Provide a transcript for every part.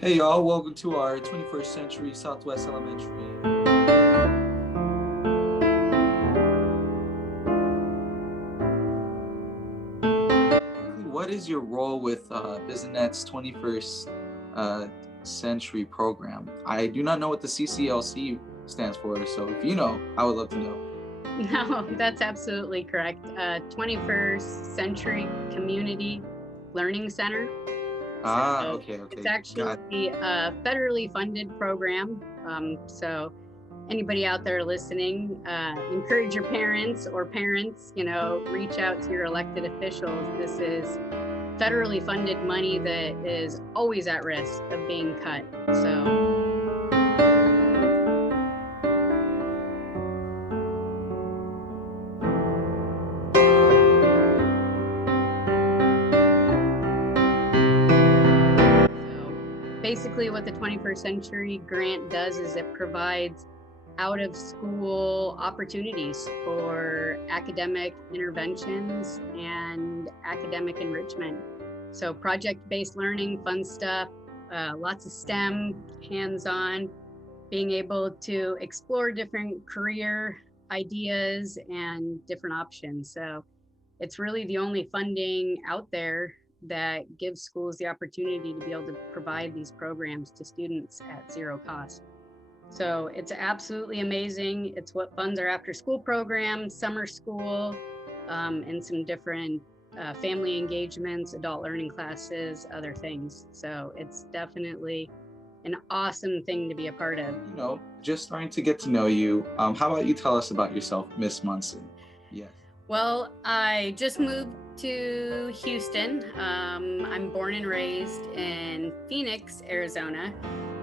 Hey y'all, welcome to our 21st Century Southwest Elementary. What is your role with BizNet's 21st Century program? I do not know what the CCLC stands for, so if you know, I would love to know. No, that's absolutely correct. 21st Century Community Learning Center. Okay. It's actually a federally funded program. So anybody out there listening, encourage your parents, reach out to your elected officials. This is federally funded money that is always at risk of being cut. Basically what the 21st Century Grant does is it provides out of school opportunities for academic interventions and academic enrichment. So project-based learning, fun stuff, lots of STEM, hands-on, being able to explore different career ideas and different options. So it's really the only funding out there that gives schools the opportunity to be able to provide these programs to students at zero cost. So it's absolutely amazing. It's what funds our after school programs, summer school, and some different family engagements, adult learning classes, other things. So it's definitely an awesome thing to be a part of. Just starting to get to know you. How about you tell us about yourself, Miss Munson? Yes. Well, I just moved to Houston. I'm born and raised in Phoenix, Arizona.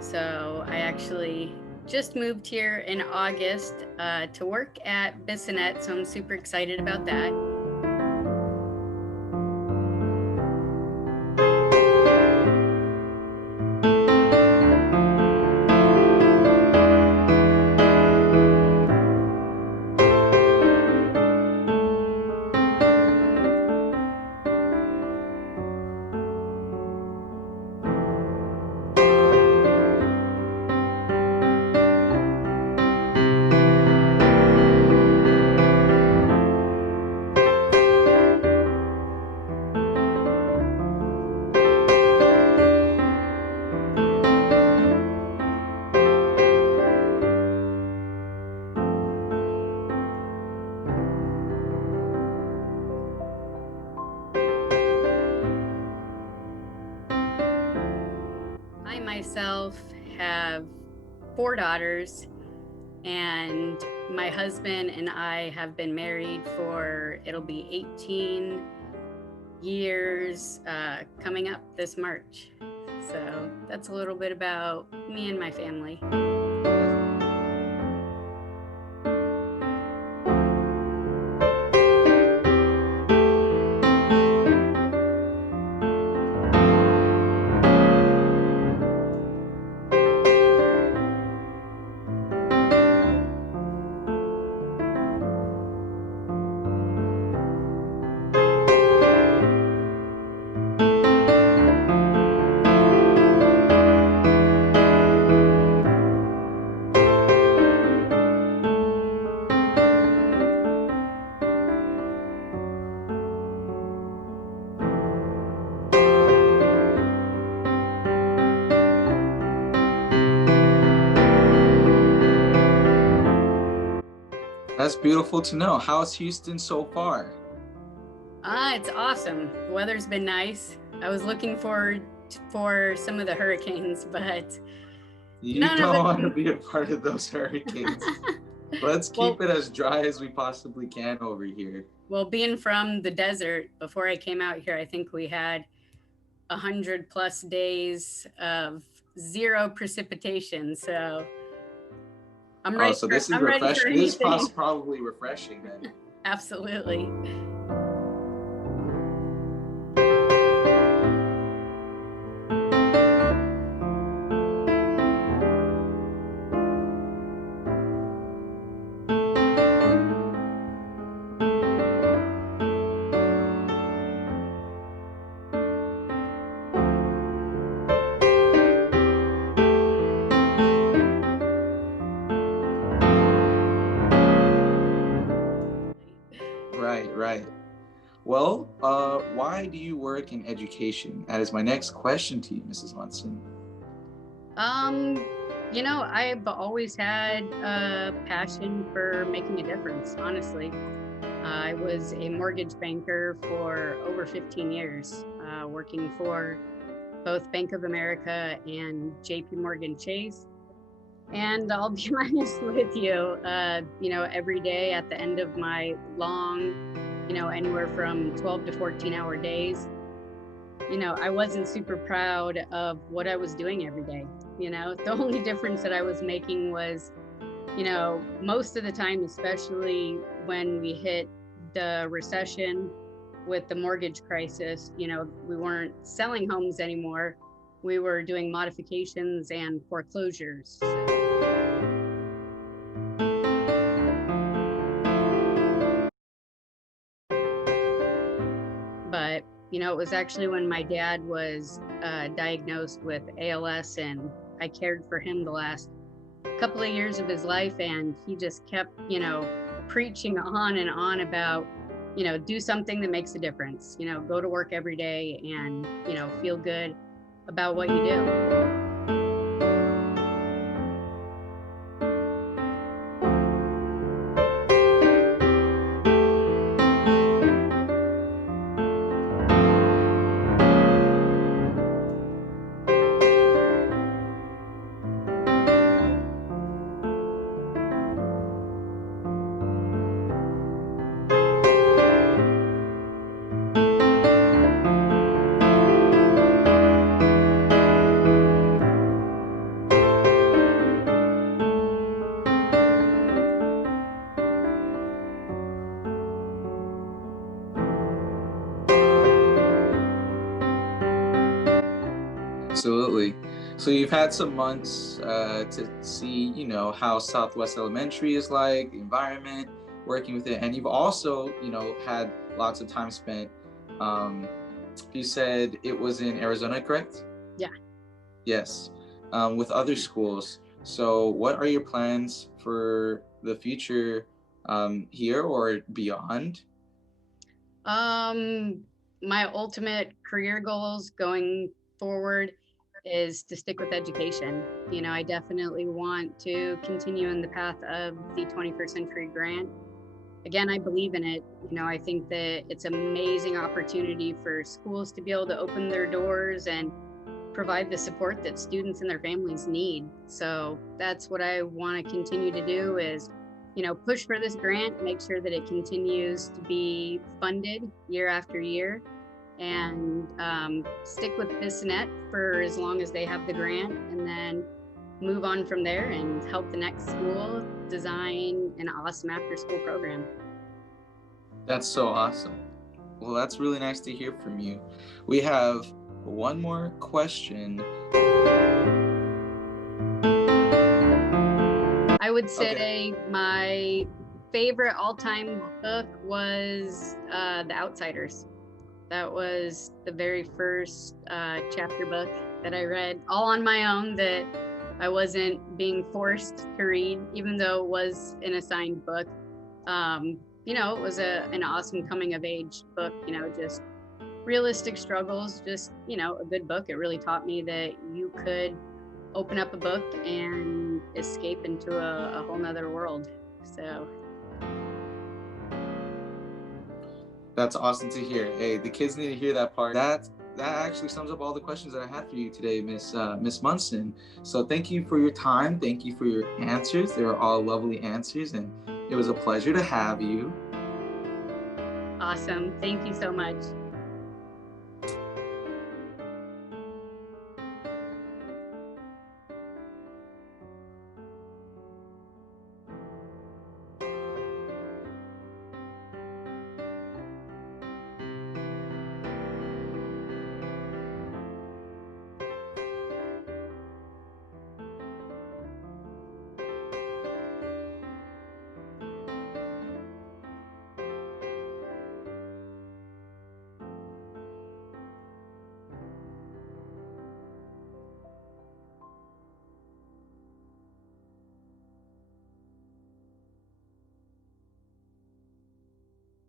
So I actually just moved here in August to work at BizNet. So I'm super excited about that. I myself have 4 daughters, and my husband and I have been married for, it'll be 18 years coming up this March. So that's a little bit about me and my family. That's beautiful to know. How's Houston so far? It's awesome. The weather's been nice. I was looking forward for some of the hurricanes, but you don't want to be a part of those hurricanes. Let's keep it as dry as we possibly can over here. Well, being from the desert, before I came out here, I think we had 100+ days of zero precipitation. So I'm ready. So this is refreshing. This is probably refreshing then. Absolutely. Right. Well, why do you work in education? That is my next question to you, Mrs. Munson. Um, I've always had a passion for making a difference, honestly. I was a mortgage banker for over 15 years, working for both Bank of America and JP Morgan Chase. And I'll be honest with you, every day at the end of my long, anywhere from 12 to 14-hour days, I wasn't super proud of what I was doing every day. The only difference that I was making was, most of the time, especially when we hit the recession with the mortgage crisis, we weren't selling homes anymore. We were doing modifications and foreclosures. But, it was actually when my dad was diagnosed with ALS, and I cared for him the last couple of years of his life. And he just kept, preaching on and on about, do something that makes a difference, go to work every day and, feel good about what you do. Absolutely. So you've had some months to see, how Southwest Elementary is like, the environment, working with it, and you've also, had lots of time spent. Um, you said it was in Arizona, correct? Yeah. Yes, with other schools. So what are your plans for the future here or beyond? My ultimate career goals going forward is to stick with education. I definitely want to continue in the path of the 21st Century Grant. Again, I believe in it. I think that it's an amazing opportunity for schools to be able to open their doors and provide the support that students and their families need. So that's what I want to continue to do is, push for this grant, make sure that it continues to be funded year after year, and stick with BizNet for as long as they have the grant, and then move on from there and help the next school design an awesome after school program. That's so awesome. Well, that's really nice to hear from you. We have one more question. I would Okay. say my favorite all-time book was The Outsiders. That was the very first chapter book that I read all on my own, that I wasn't being forced to read, even though it was an assigned book. It was an awesome coming of age book, just realistic struggles, just, a good book. It really taught me that you could open up a book and escape into a whole nother world. So That's awesome to hear. Hey, the kids need to hear that part. That actually sums up all the questions that I had for you today, Miss Munson. So thank you for your time. Thank you for your answers. They were all lovely answers, and it was a pleasure to have you. awesome. Thank you so much.